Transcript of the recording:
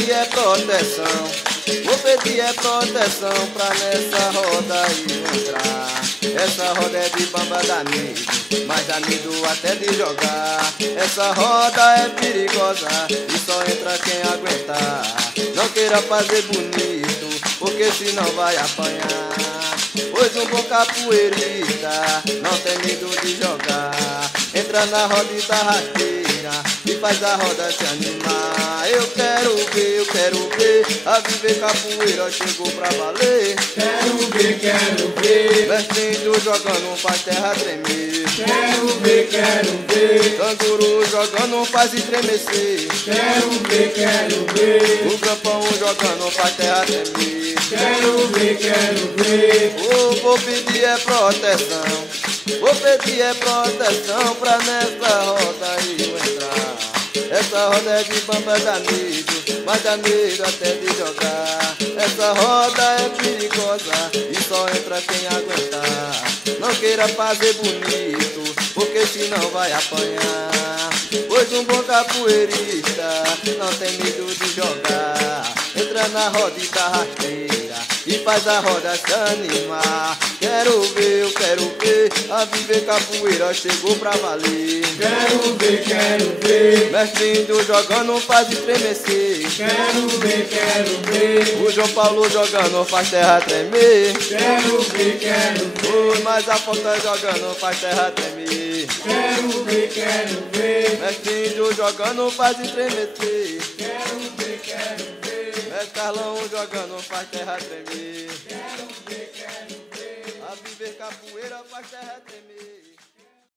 pedir é proteção. Vou pedir é proteção pra nessa roda aí entrar. Essa roda é de bamba dá medo, mas dá medo até de jogar. Essa roda é perigosa e só entra quem aguentar. Não queira fazer bonito, porque senão vai apanhar. Pois um bom capoeirista não tem medo de jogar. Entra na roda e dá rasteira e faz a roda se animar. Eu quero ver, a viver capoeira chegou pra valer. Quero ver, Mestrinho jogando faz terra tremer. quero ver, Canguru jogando faz estremecer. quero ver, O campão jogando faz terra tremer. quero ver, Vou pedir é proteção. Vou pedir é proteção pra nessa roda aí eu entrar. Essa roda é de bamba dá medo, mas dá medo até de jogar. Essa roda é perigosa e só entra quem aguentar. Não queira fazer bonito, porque senão vai apanhar. Pois um bom capoeirista não tem medo de jogar. Entra na roda e dá rasteira e faz a roda se animar. Quero ver, a viver capoeira chegou pra valer. quero ver, Mestrinho jogando faz estremecer. quero ver, O João Paulo jogando faz terra tremer. quero ver, Oi, mas a ponta jogando faz terra tremer. quero ver, Mestrinho jogando faz estremecer. quero ver, Mestre Carlão jogando faz terra tremer. quero ver, A viver capoeira faz terra tremer.